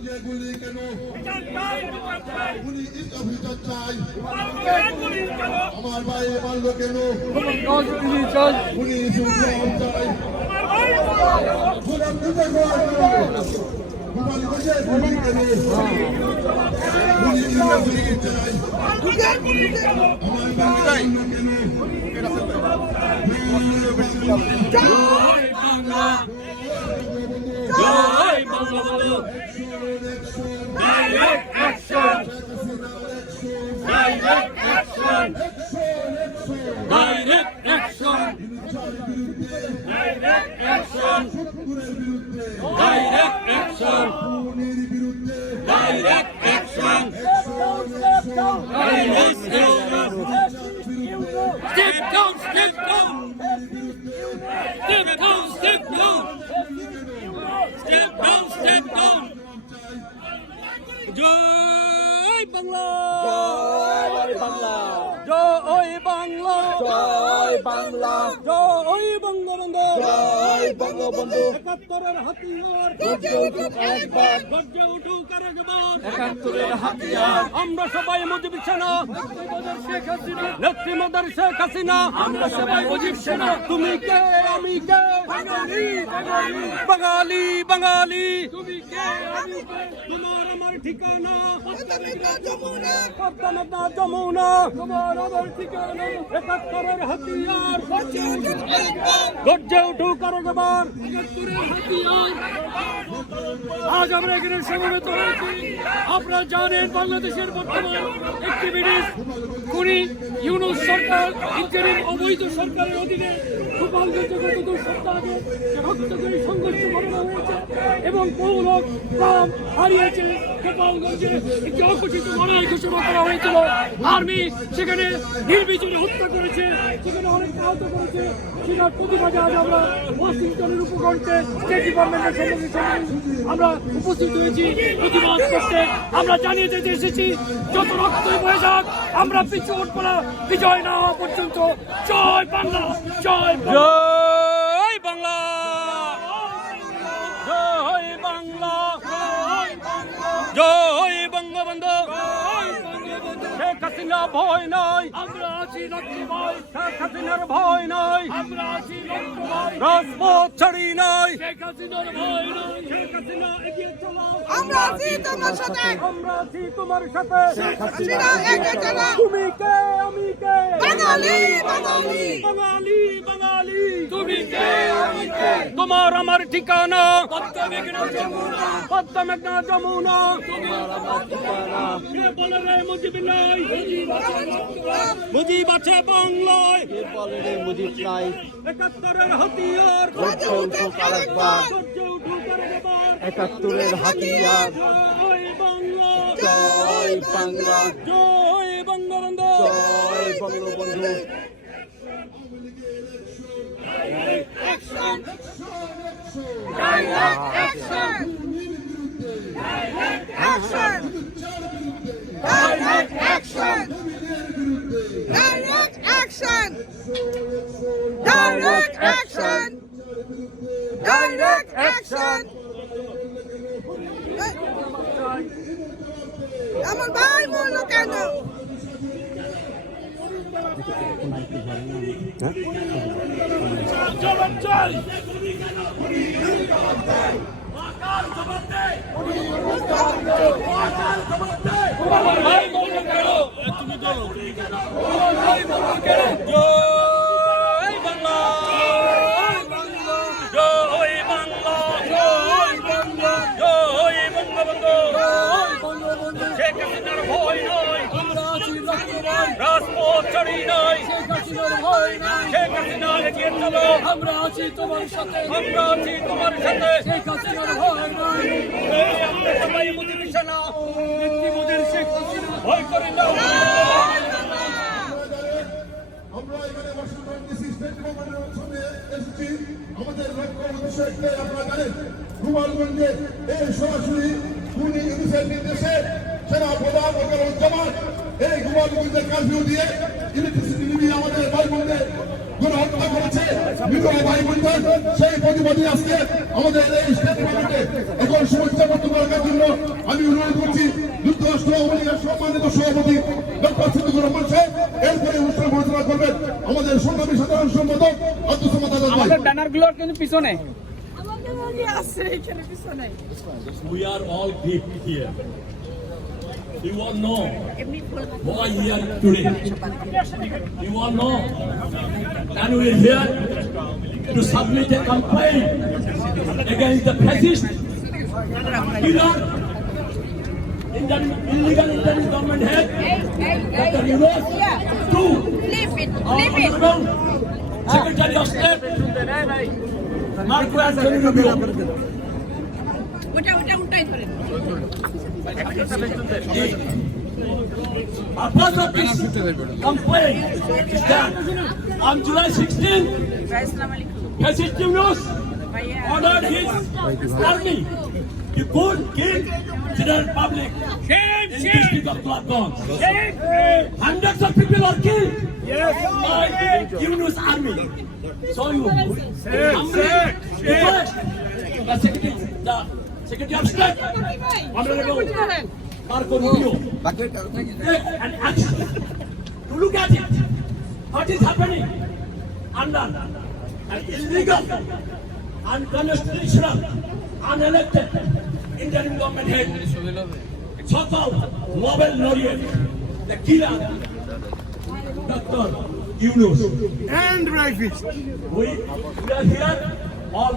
গোপালগঞ্জে গুলি কেন গুলি অভিযোগ চাই আমার ভাই মারল কেন গুলি চাই গোপালগঞ্জে গুলি কেন গুলি চাই আমার ভাই জয় Bangabandhu direct action direct action direct action direct action direct action direct action Step down, step down. Step down, step down. Step down, step down. জয় বাংলা জয় বাংলা জয় বাংলা জয় বাংলা জয় বঙ্গবন্ধু জয় বঙ্গবন্ধু ৭১-এর হাতিয়ার গর্জে উঠুক আরেকবার গর্জে উঠুক আরেকবার ৭১-এর হাতিয়ার আমরা সবাই মুজিব সেনা নেত্রী মদর শেখ হাসিনা আমরা সবাই মুজিব সেনা তুমি কে আমি কে বাঙালি বাঙালি বাঙালি তুমি কে আমি কে তোমার আমার ঠিকানা পদ্মা যমুনা তোমার আমার ঠিকানা ৭১-এর হাতিয়ার গর্জে উঠুক আরেকবার ৭১-এর হাতিয়ার আজ আমরা এখানে সমবেত হয়েছি আপনারা জানেন বাংলাদেশের বর্তমান অ্যাক্টিভিটিস্ট খুনি ইউনূস সরকার ইন্টারিম অবৈধ সরকারের অধীনে গোপালগঞ্জে গত ২ সপ্তাহ আগে রক্তকারী সংঘর্ষ ঘটানো হয়েছে এবং বহু লোক প্রাণ হারিয়েছে। গোপালগঞ্জে একটি অঘোষিত লড়াই ঘোষণা করা হয়েছিল, আর্মি সেখানে নির্বিচারে হত্যা করেছে, সেখানে অনেক আহত করেছে। সেটার প্রতিবাদে আজ আমরা ওয়াশিংটনের উপকণ্ঠে স্টেট ডিপার্টমেন্টের সম্মুখে আমরা উপস্থিত হয়েছি প্রতিবাদ করতে। আমরা জানিয়ে দিতে এসেছি যত রক্তই বয়ে যাক আমরা পিছু উঠবো না বিজয় না হওয়া পর্যন্ত। জয় বাংলা জয় জয় বাংলা জয় বাংলা জয় বঙ্গবন্ধু শেখ হাসিনা ভয় নয় আমরা আছি লক্ষ্মী ভাই শেখ হাসিনার ভয় নয় আমরা আছি লক্ষ্মী ভাই রাজপথ ছাড়ি নাই শেখ হাসিনার ভয় নয় শেখ হাসিনা এগিয়ে চলো আমরা আছি তোমার সাথে আমরা আছি তোমার সাথে শেখ হাসিনা এগিয়ে চলো তুমি কে আমি কে বাঙালি বাঙালি বাঙালি বাঙালি তুমি কে আমি কে তোমার আমার ঠিকানা পদ্মা মেঘনা যমুনা তোমার আমার ঠিকানা কে বলে রে মুজিব নাই মুজিব আছে বাংলায় কে বলে রে মুজিব নাই ৭১-এর হাতিয়ার গর্জে উঠুক আরেকবার ৭১-এর হাতিয়ার জয় বাংলা জয় বাংলা জয় বঙ্গবন্ধু জয় Bangabandhu Action! Direct action! Direct action! Direct action! Direct action! Direct action! Direct action! আমার ভাই বলল কেন? রাজপথ ছাড়ি নাই শেখ হাসিনা এগিয়ে চলো আমরা আছি তোমার সাথে আমরা আছি তোমার সাথে শেখ হাসিনার ভয় নাই আমরা সবাই মুজিব সেনা নেত্রী মোদের শেখ হাসিনা ভয় করি না। আমরা এখানে ওয়াশিংটন ডিসি স্টেট ডিপার্টমেন্টের সঙ্গে এসেছি। আমাদের লক্ষ্য উদ্দেশ্য একটাই, আপনারা জানেন গোপালগঞ্জে এই সরাসরি খুনি ইউনূসের নির্দেশে সেনা প্রধান ওয়াকারুজ্জামান এই গোপালগঞ্জের কারফিউ দিয়ে ইলেকট্রিসিটি নিভিয়ে আমাদের ভাই বোনদের গণহত্যা করেছে। বিধবা ভাই বোনদের সেই প্রতিবাদী আজকে আমাদের এই স্টেট গভর্নমেন্টে এখন সমস্যা বর্তমান রাখার জন্য আমি অনুরোধ করছি যুক্তরাষ্ট্র আওয়ামী লীগের সম্মানিত সভাপতি ডক্টর সিদ্দিকুর রহমান সাহেব এরপরে অনুষ্ঠান পরিচালনা করবেন আমাদের সংগ্রামী সাধারণ সম্পাদক আব্দুল সামাদ আজাদ ভাই। আমাদের ব্যানারগুলোর কিন্তু পিছনে We are all grieved here. You all know why we are today. You all know, and we are here to submit a complaint against the fascist killer, illegal interim government head, Dr. Yunus, to our honorable Secretary of State, Marco Antonio Rubio. Our purpose of this complaint is that on July 16, Fascist Yunus ordered his army to go kill general public in district of Klabgon. Hundreds of people are killed by Yunus army. So you humbly request the Secretary of State, Honorable Marco Rubio, take an action to look at it. What is happening under an illegal, unconstitutional, unelected interim government head, so-called Nobel laureate, the killer, Dr. Yunus. And right. We are here all